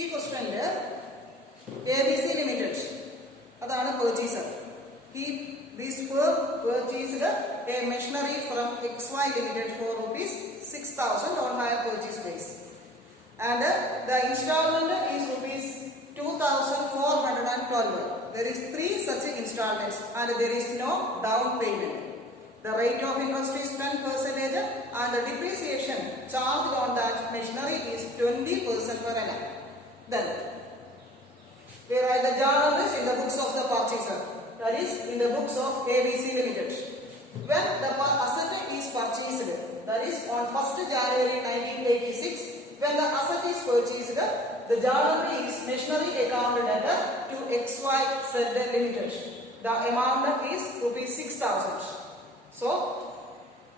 ഈ ക്വസ്റ്റ്യനിൽ ABC Limited അതാണ് purchaser. This firm purchased a machinery from XY Limited for rupees 6,000 on hire purchase price, and the installment is rupees 2,412. There is 3 such installments and there is no down payment. The rate of interest is 10% and the depreciation charged on that machinery is 20% per annum. Then we write the journal entries in the books of the purchaser, that is in the books of ABC Limited. When the asset is purchased, that is on 1st January 1986, when the asset is purchased, the journal entry is machinery account debtor to XYZ Limited. The amount is rupees 6,000. So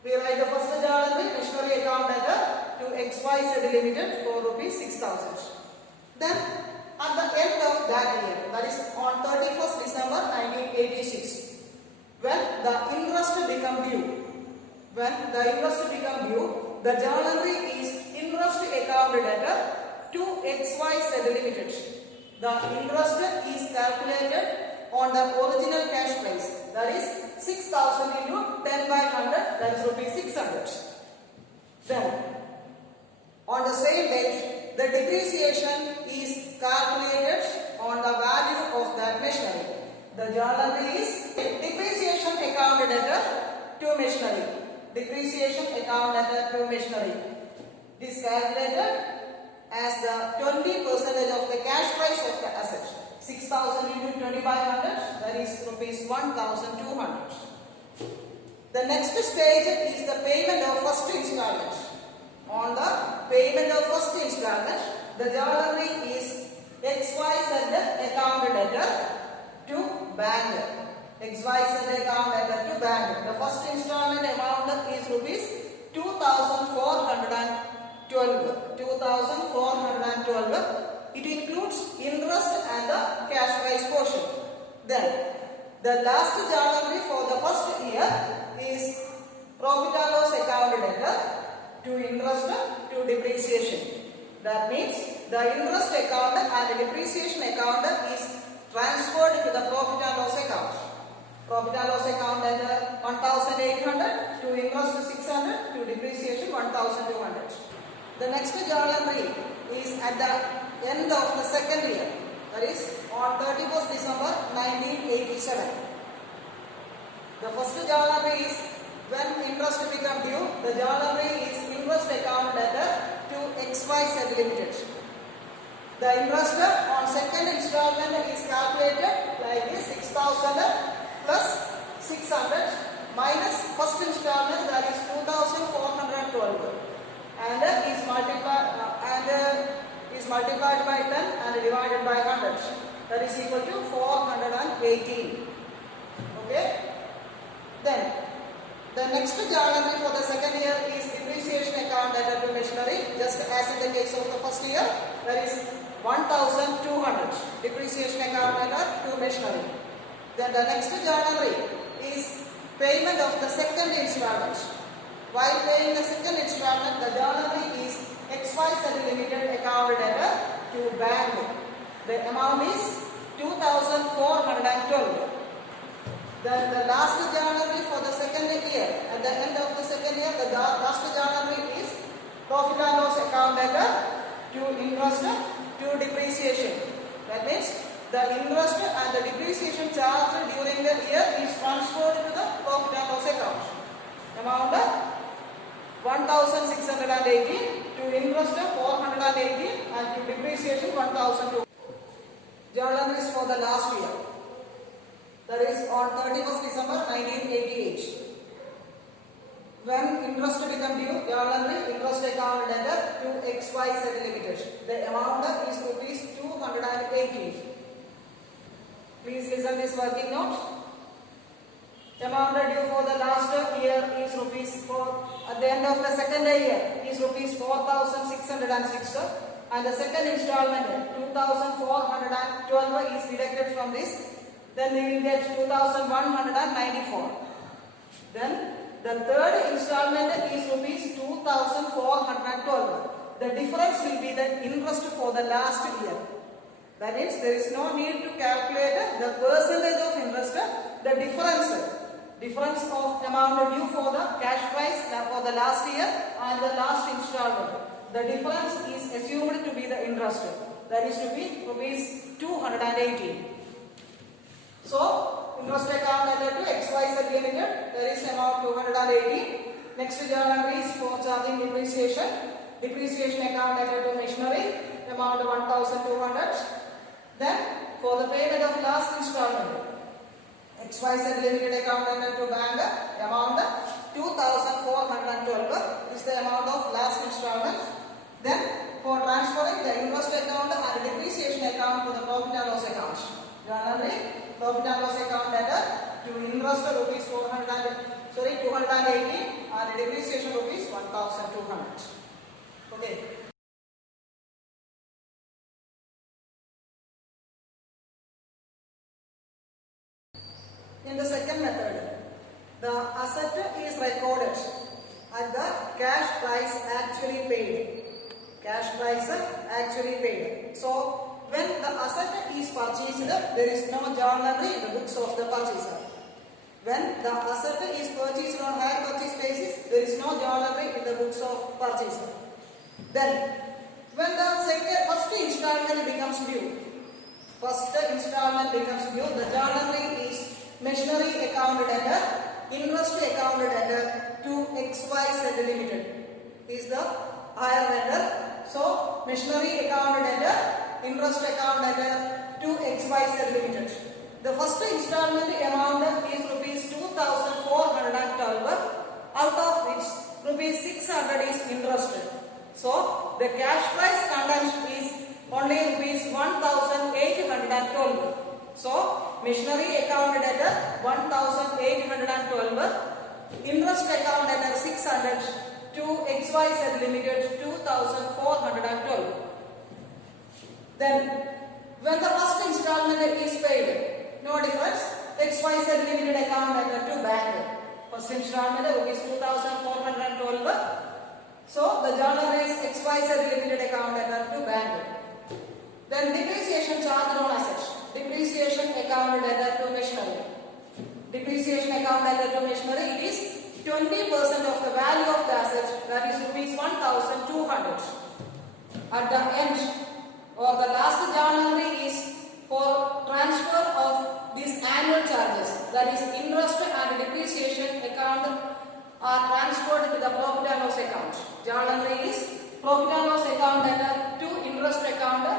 we write the first journal entry machinery account debtor to XYZ Limited for rupees 6,000. Then at the end of that year, that is on 31st December 1986, when the interest become due, the journal entry is interest account debtor to XYZ Limited. The interest is calculated on the original cash price, that is 6,000 into 10 by 100, that is rupees 600. Then on the same date, the depreciation is calculated on the value of that machinery. The journal entry is depreciation account debtor to machinery. Depreciation account debtor to machinery. It is calculated as the 20% of the cash price of the asset. 6,000 into 20 by 100, that is rupees 1,200. The next stage is the payment of first installment. On the payment of first installment, the journal entry is XYZ account debtor to bank. XYZ account debtor to bank. The first installment amount is rupees 2,412. It includes interest and the cash price portion. Then the last journal entry for the first year is profit and loss account debtor to interest to depreciation. That means the interest account and the depreciation account is transferred to the profit and loss account. Profit and loss account at 1,800 to interest 600 to depreciation 1,200. The next journal entry is at the end of the second year, that is on 31st December 1987. The first journal entry is when interest become due, the journal entry is interest account debtor to XYZ Limited. The interest on second installment is calculated like this: 6,000 plus 600 minus first installment, that is 2,412, and is multiplied by 10 and divided by 100. That is equal to 418. Okay. Then the next journal entry for the second year is depreciation account debtor to machinery, just as in the case of the first year. That is 1,200 depreciation account debtor to machinery. Then the next journal entry is payment of the second installment. While paying the second installment, the journal entry is XYZ Limited account debtor to bank. The amount is 2,412. Then the last journal entry for the second year, at the end of the second year, the last journal entry is profit and loss account debtor to interest to depreciation. That means the interest and the depreciation charged during the year is transferred to the profit and loss account. Amount 1,618 to interest 418 and to depreciation 1,200. Journal entries for the last year. That is on 31st December 1988. When interest become due, journal entry interest account debtor to XYZ Limited. The amount is rupees 218. Please listen this working note. Amount due for the last year is rupees 4. At the end of the second year is rupees 4,606, and the second installment 2,412 is deducted from this. then we will get 2194. Then the third installment is rupees 2412. The difference will be the interest for the last year. That means there is no need to calculate the percentage of interest. The difference of amount due for the cash price for the last year and the last installment. The difference is assumed to be the interest. That is to be rupees 218. So, interest account letter to XYZ Limited, there is amount 218. Next journal entry is for charging depreciation. Depreciation account letter to machinery, amount 1200. Then, for the payment of last installment, XYZ Limited account letter to bank, amount 2412 is the amount of last installment. Then, for transferring the interest account and depreciation account to the profit and loss account. Journal entry, profit and loss account letter to interest rupees 280 and depreciation rupees 1200. Okay. In the second method, the asset is recorded at the cash price actually paid. Cash price actually paid. So, when the asset is purchased, there is no journal entry in the books of the purchaser. When the asset is purchased on hire purchase basis, there is no journal entry in the books of purchaser. Then, when the first installment becomes due, the journal entry is machinery account debtor, interest account debtor to XYZ Limited is the hire vendor. So, machinery account debtor, interest account debtor to XYZ Limited. The first installment amount is rupees 2412, out of which rupees 600 is interest. So, the cash price content is only rupees 1812. So, machinery account debtor 1812, interest account debtor 600 to XYZ Limited 2412. Then, when the first installment is paid, no difference, XYZ Limited account debtor to bank. First installment is 2412. So, the journal is XYZ Limited account debtor to bank. Then, depreciation charge on assets. Depreciation account debtor to machinery. Depreciation account debtor to machinery, it is 20% of the value of the asset, that is rupees 1200. At the end or the last journal entry is for transfer of these annual charges, that is interest and depreciation account are transferred to the profit and loss account. Journal entry is profit and loss account debtor to interest account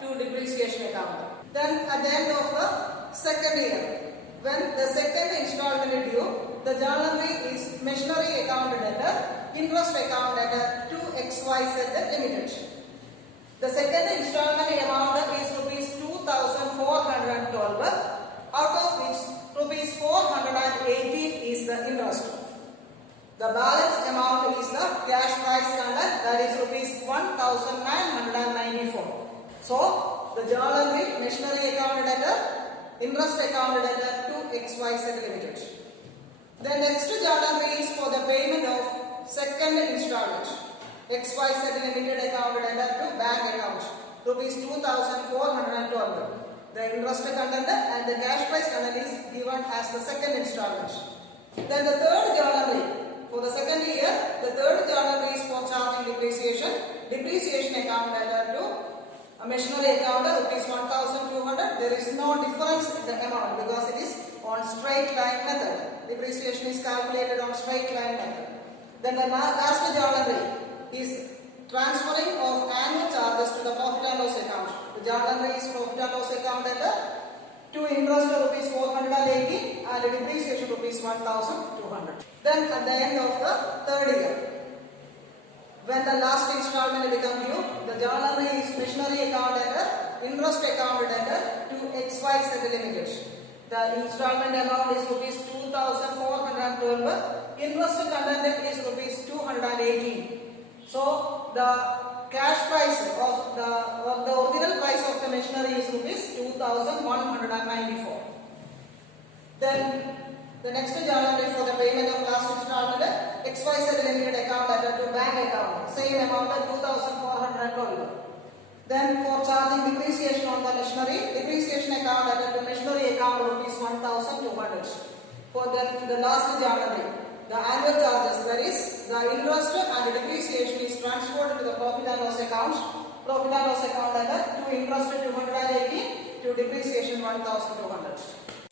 to depreciation account. Then at the end of the second year, when the second installment is due, the journal entry is machinery account debtor, interest account debtor to XYZ Limited. The second installment amount is rupees 2412, out of which rupees 418 is the interest. The balance amount is the cash price content, that is rupees 1994. So, the journal entry, machinery account debtor, interest account debtor to XYZ Limited. The next journal entry is for the payment of second installment. XYZ Limited account debtor to bank account, rupees 2412. The interest content and the cash price content is given as the second installment. Then the third journal entry for the second year, the third journal entry is for charging depreciation. Depreciation account debtor to machinery account rupees 1200. There is no difference in the amount because it is on straight line method. Depreciation is calculated on straight line method. Then the last journal entry is transferring of annual charges to the profit and loss account. The journal entry is profit and loss account debtor to interest rupees 480 and depreciation rupees 1200. Then at the end of the third year, when the last installment becomes due, the journal entry is machinery account debtor, interest account debtor to XYZ Limited. The installment amount is rupees 2412. Interest content is rupees 218. So the cash price of the original price of the machinery is rupees 2194. Then the next journal entry for the payment of last installment, XYZ Limited account letter to bank account, same amount of 2,412. Then for charging depreciation on the machinery, depreciation account letter to machinery account rupees 1,200. For the last journal entry, the annual charges, that is the interest and depreciation is transferred to the profit and loss account. Profit and loss account letter to interest 280 to depreciation 1,200.